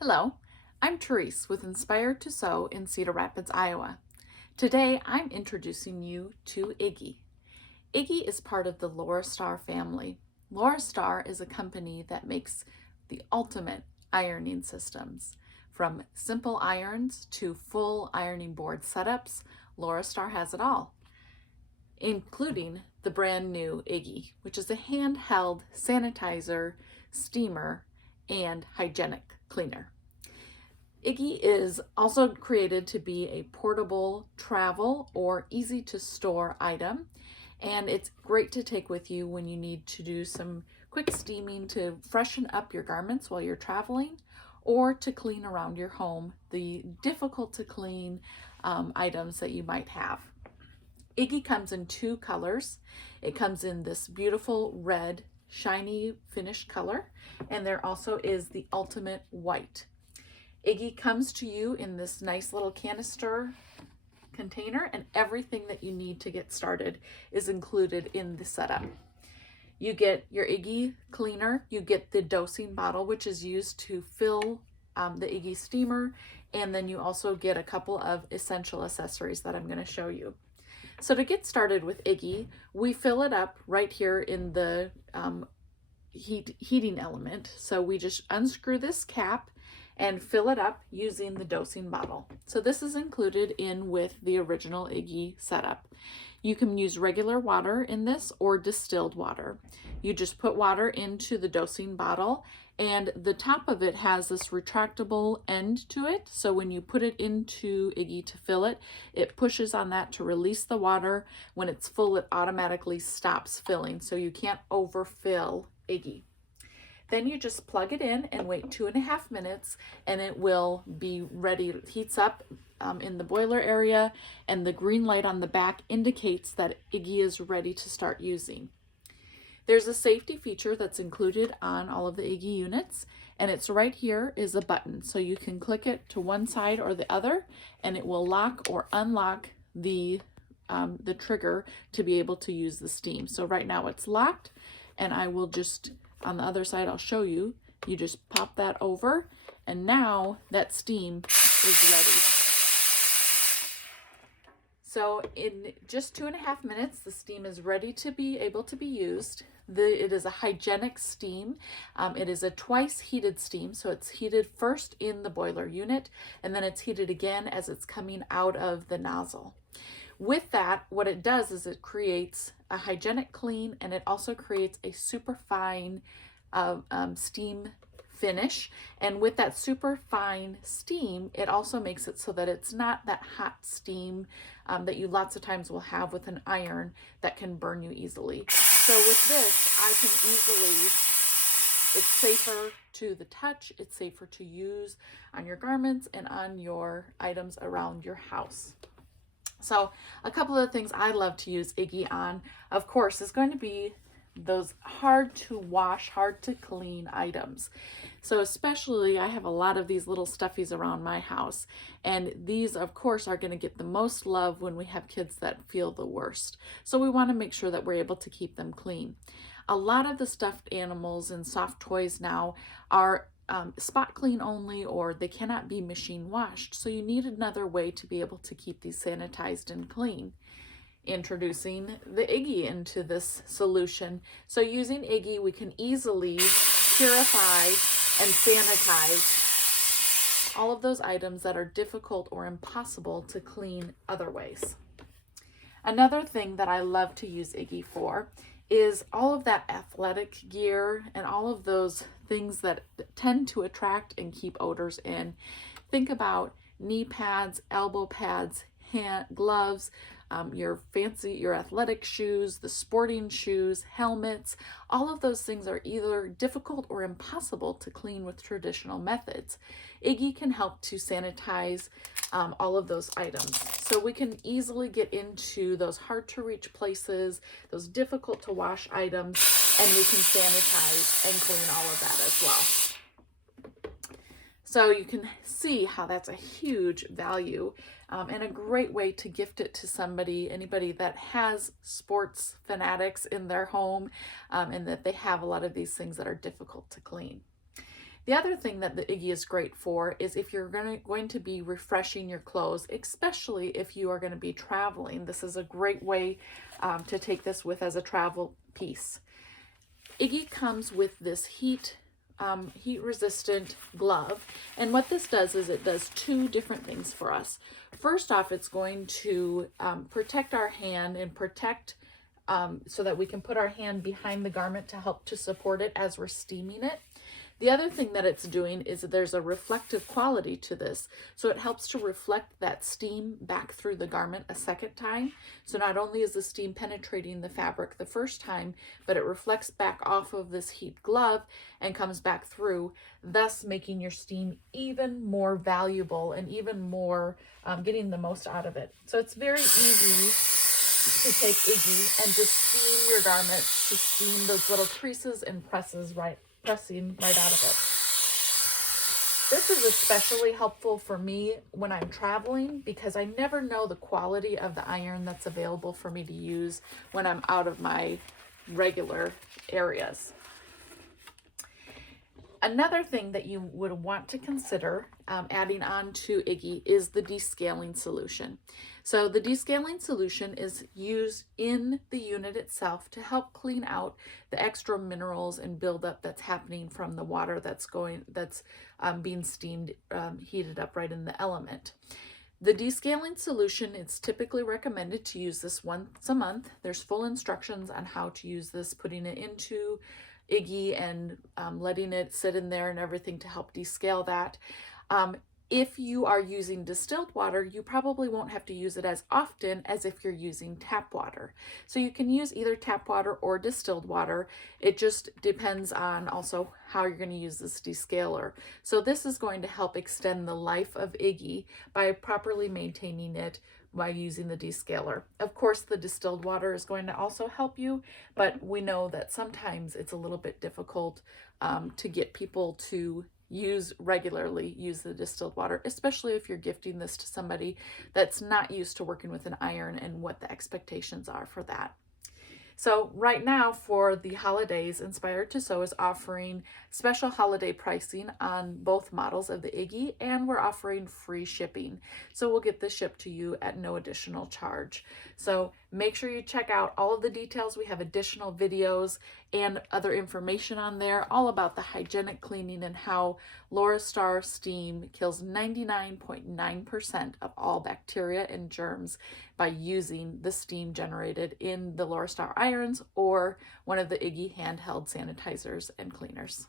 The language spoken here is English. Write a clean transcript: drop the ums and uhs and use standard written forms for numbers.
Hello, I'm Therese with Inspired to Sew in Cedar Rapids, Iowa. Today I'm introducing you to IGGI. IGGI is part of the LauraStar family. LauraStar is a company that makes the ultimate ironing systems. From simple irons to full ironing board setups, LauraStar has it all, including the brand new IGGI, which is a handheld sanitizer, steamer, and hygienic cleaner. IGGI is also created to be a portable travel or easy to store item, and it's great to take with you when you need to do some quick steaming to freshen up your garments while you're traveling, or to clean around your home the difficult to clean items that you might have. IGGI comes in two colors. It comes in this beautiful red, shiny finished color, and there also is the ultimate white. IGGI comes to you in this nice little canister container, and everything that you need to get started is included in the setup. You get your IGGI cleaner, you get the dosing bottle, which is used to fill the IGGI steamer, and then you also get a couple of essential accessories that I'm going to show you. So to get started with IGGI, we fill it up right here in the heating element. So we just unscrew this cap and fill it up using the dosing bottle. So this is included in with the original IGGI setup. You can use regular water in this or distilled water. You just put water into the dosing bottle, and the top of it has this retractable end to it. So when you put it into IGGI to fill it, it pushes on that to release the water. When it's full, it automatically stops filling, so you can't overfill IGGI. Then you just plug it in and wait 2.5 minutes, and it will be ready. It heats up in the boiler area, and the green light on the back indicates that IGGI is ready to start using. There's a safety feature that's included on all of the IGGI units, and it's right here is a button. So you can click it to one side or the other, and it will lock or unlock the trigger to be able to use the steam. So right now it's locked, and I will just, on the other side, I'll show you. You just pop that over, and now that steam is ready. So in just 2.5 minutes, the steam is ready to be able to be used. It is a hygienic steam. It is a twice heated steam, so it's heated first in the boiler unit, and then it's heated again as it's coming out of the nozzle. With that, what it does is it creates a hygienic clean, and it also creates a super fine steam finish. And with that super fine steam, it also makes it so that it's not that hot steam that you lots of times will have with an iron that can burn you easily. So with this, I can easily, it's safer to the touch, it's safer to use on your garments and on your items around your house. So a couple of the things I love to use IGGI on, of course, is going to be those hard to wash, hard to clean items. So especially, I have a lot of these little stuffies around my house, and these of course are going to get the most love when we have kids that feel the worst. So we want to make sure that we're able to keep them clean. A lot of the stuffed animals and soft toys now are spot clean only, or they cannot be machine washed. So you need another way to be able to keep these sanitized and clean. Introducing the IGGI into this solution. So using IGGI, we can easily purify and sanitize all of those items that are difficult or impossible to clean other ways. Another thing that I love to use IGGI for is all of that athletic gear and all of those things that tend to attract and keep odors in. Think about knee pads, elbow pads, hand gloves, your athletic shoes, the sporting shoes, helmets. All of those things are either difficult or impossible to clean with traditional methods. IGGI can help to sanitize all of those items. So we can easily get into those hard to reach places, those difficult to wash items, and we can sanitize and clean all of that as well. So you can see how that's a huge value and a great way to gift it to anybody that has sports fanatics in their home, and that they have a lot of these things that are difficult to clean. The other thing that the Iggy is great for is if you're going to be refreshing your clothes, especially if you are going to be traveling. This is a great way to take this with as a travel piece. Iggy comes with this heat resistant glove, and what this does is it does two different things for us. First off, it's going to protect our hand and protect so that we can put our hand behind the garment to help to support it as we're steaming it. The other thing that it's doing is that there's a reflective quality to this. So it helps to reflect that steam back through the garment a second time. So not only is the steam penetrating the fabric the first time, but it reflects back off of this heat glove and comes back through, thus making your steam even more valuable and even more getting the most out of it. So it's very easy to take Iggy and just steam your garments, to steam those little creases and pressing right out of it. This is especially helpful for me when I'm traveling because I never know the quality of the iron that's available for me to use when I'm out of my regular areas. Another thing that you would want to consider adding on to Iggy is the descaling solution. So the descaling solution is used in the unit itself to help clean out the extra minerals and buildup that's happening from the water that's being steamed, heated up right in the element. The descaling solution, it's typically recommended to use this once a month. There's full instructions on how to use this, putting it into Iggy and letting it sit in there and everything to help descale that. If you are using distilled water, you probably won't have to use it as often as if you're using tap water. So you can use either tap water or distilled water. It just depends on also how you're going to use this descaler. So this is going to help extend the life of Iggy by properly maintaining it by using the descaler. Of course, the distilled water is going to also help you, but we know that sometimes it's a little bit difficult to get people to use the distilled water, especially if you're gifting this to somebody that's not used to working with an iron and what the expectations are for that. So right now for the holidays, Inspired to Sew is offering special holiday pricing on both models of the Iggy, and we're offering free shipping. So we'll get this shipped to you at no additional charge. So make sure you check out all of the details. We have additional videos and other information on there, all about the hygienic cleaning and how LauraStar steam kills 99.9% of all bacteria and germs by using the steam generated in the LauraStar irons or one of the Iggy handheld sanitizers and cleaners.